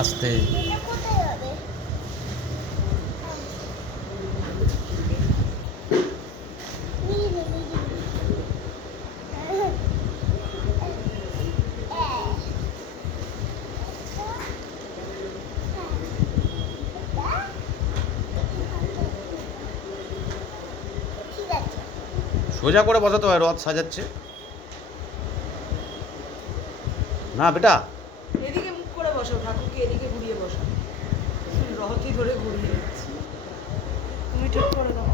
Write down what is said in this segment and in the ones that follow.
আস্তে সোজা করে বসাতে হয়, রথ সাজাচ্ছে না বেটা। এদিকে মুখ করে বসো, ঠাকুরকে এদিকে ঘুরিয়ে বসো। রথই ধরে ঘুরিয়ে যাচ্ছে। তুমি ঠিক করে দাও।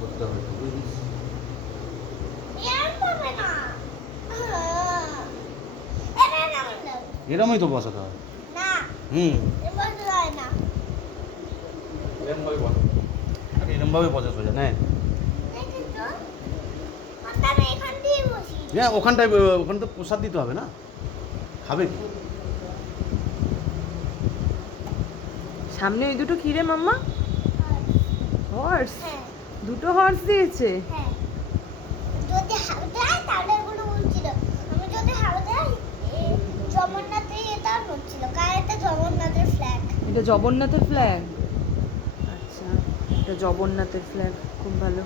করতে হবে এরমই তো বসাতে হয়। এরমভাবে বসা সোজা না, হ্যাঁ ওখানটায় ওখানে তো প্রসাদ দিতে হবে না, খাবে কি? সামনে ওই দুটো কি রে মাম্মা? হর্স? দুটো হর্স দিয়েছে? এটা জগন্নাথের ফ্ল্যাগ? আচ্ছা, এটা জগন্নাথের ফ্ল্যাগ, খুব ভালো।